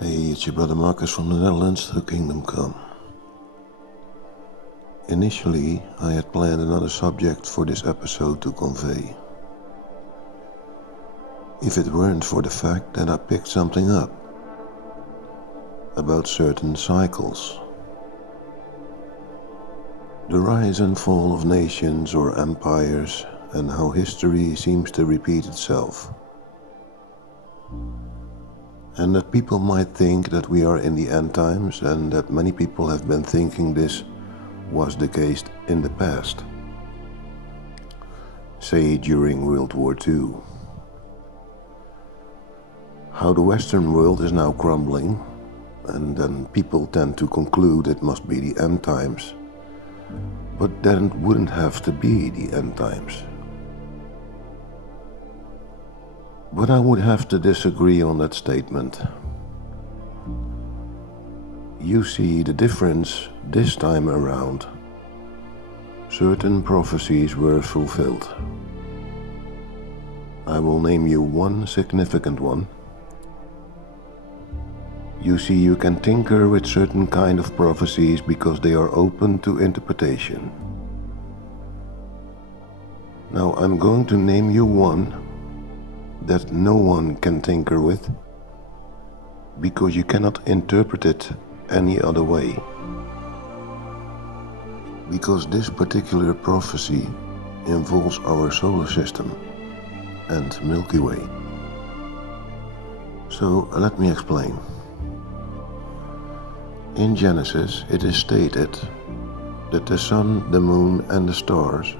Hey, it's your brother Marcus from the Netherlands to Kingdom Come. Initially, I had planned another subject for this episode to convey. If it weren't for the fact that I picked something up about certain cycles. The rise and fall of nations or empires and how history seems to repeat itself. And that people might think that we are in the end times, and that many people have been thinking this was the case in the past. Say during World War II. How the Western world is now crumbling, and then people tend to conclude it must be the end times. But then it wouldn't have to be the end times. But I would have to disagree on that statement. You see the difference this time around. Certain prophecies were fulfilled. I will name you one significant one. You see, you can tinker with certain kind of prophecies because they are open to interpretation. Now I'm going to name you one that no one can tinker with, because you cannot interpret it any other way. Because this particular prophecy involves our solar system and Milky Way. So let me explain. In Genesis it is stated that the sun, the moon and the stars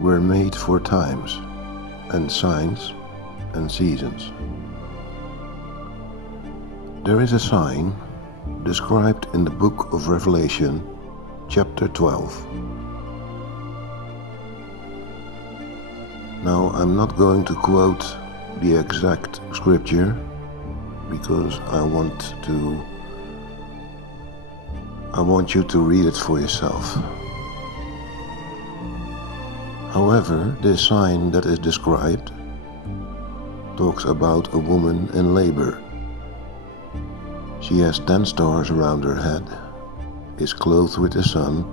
were made for times and signs and seasons. There is a sign described in the book of Revelation, chapter 12. Now, I'm not going to quote the exact scripture because I want you to read it for yourself. However, this sign that is described talks about a woman in labor. She has 10 stars around her head, is clothed with the sun,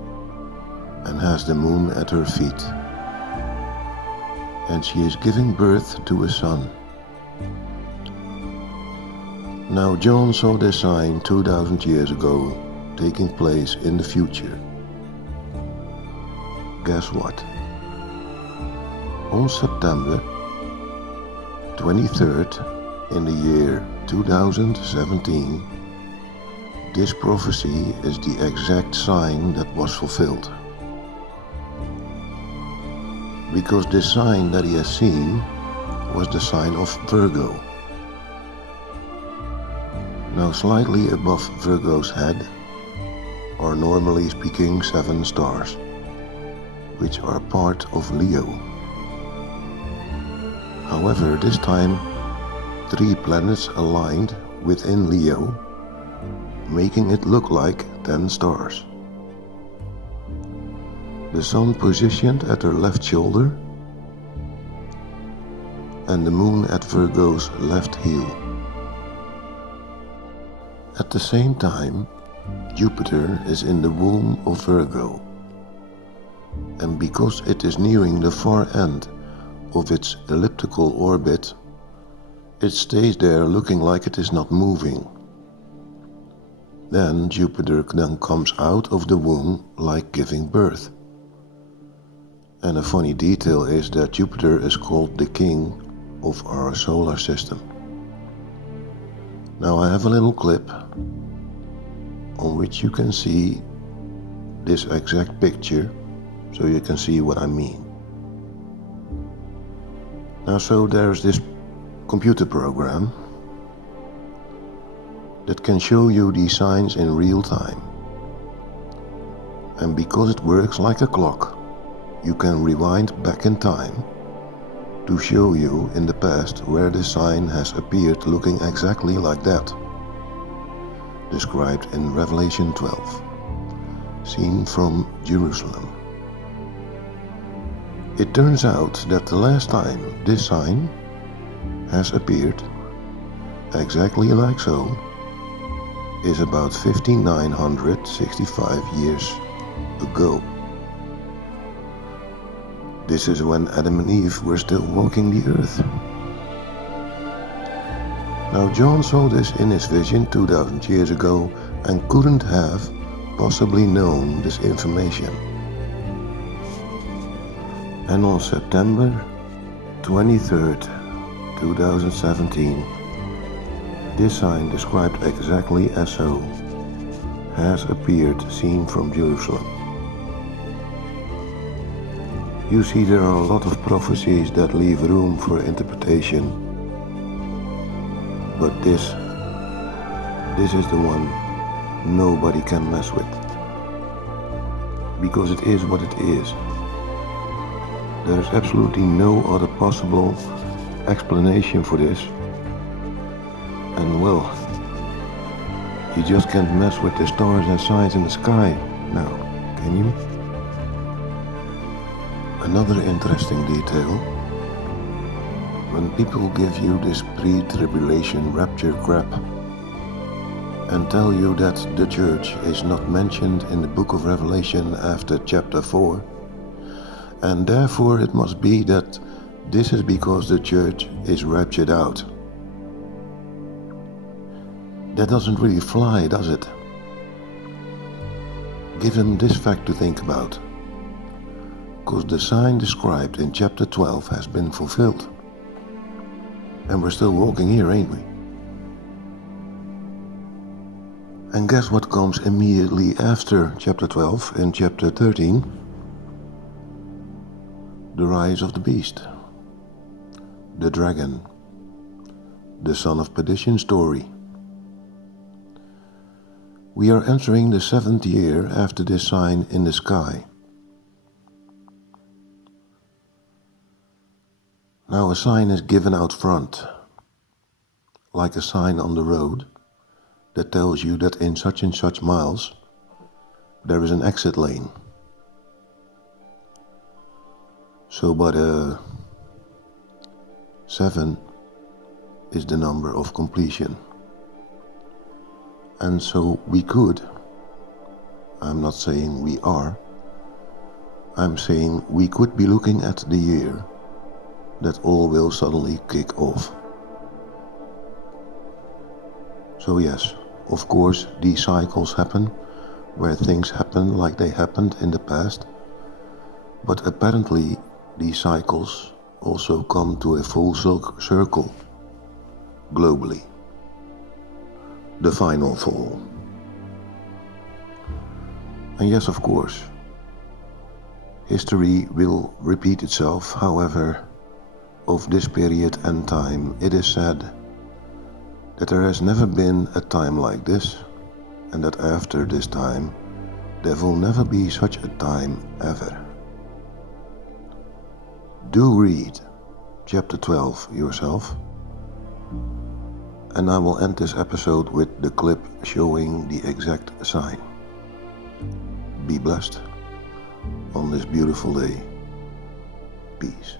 and has the moon at her feet. And she is giving birth to a son. Now John saw this sign 2000 years ago taking place in the future. Guess what? On September 23rd in the year 2017, this prophecy is the exact sign that was fulfilled. Because this sign that he has seen was the sign of Virgo. Now slightly above Virgo's head are, normally speaking, 7 stars, which are part of Leo. However, this time 3 planets aligned within Leo, making it look like 10 stars. The sun positioned at her left shoulder and the moon at Virgo's left heel. At the same time, Jupiter is in the womb of Virgo, and because it is nearing the far end of its elliptical orbit, it stays there looking like it is not moving. Then Jupiter comes out of the womb like giving birth. And a funny detail is that Jupiter is called the king of our solar system. Now I have a little clip on which you can see this exact picture, so you can see what I mean. Now, so there's this computer program that can show you these signs in real time. And because it works like a clock, you can rewind back in time to show you in the past where the sign has appeared looking exactly like that, described in Revelation 12. seen from Jerusalem. It turns out that the last time this sign has appeared, exactly like so, is about 5965 years ago. This is when Adam and Eve were still walking the earth. Now John saw this in his vision 2000 years ago and couldn't have possibly known this information. And on September 23rd, 2017, this sign described exactly as so has appeared seen from Jerusalem. You see, there are a lot of prophecies that leave room for interpretation, but this is the one nobody can mess with, because it is what it is. There is absolutely no other possible explanation for this, and well, you just can't mess with the stars and signs in the sky now, can you? Another interesting detail: when people give you this pre-tribulation rapture crap and tell you that the church is not mentioned in the book of Revelation after chapter 4, and therefore it must be that this is because the church is raptured out. That doesn't really fly, does it? Give them this fact to think about, because the sign described in chapter 12 has been fulfilled. And we're still walking here, ain't we? And guess what comes immediately after chapter 12 in chapter 13? The rise of the beast, the dragon, the son of perdition story. We are entering the 7th year after this sign in the sky. Now a sign is given out front, like a sign on the road that tells you that in such and such miles there is an exit lane. So but 7 is the number of completion. And so we could, I'm not saying we are, I'm saying we could be looking at the year that all will suddenly kick off. So yes, of course these cycles happen where things happen like they happened in the past, but apparently these cycles also come to a full circle globally. The final fall. And yes, of course, history will repeat itself. However, of this period and time, it is said that there has never been a time like this, and that after this time, there will never be such a time ever. Do read chapter 12 yourself, and I will end this episode with the clip showing the exact sign. Be blessed on this beautiful day. Peace.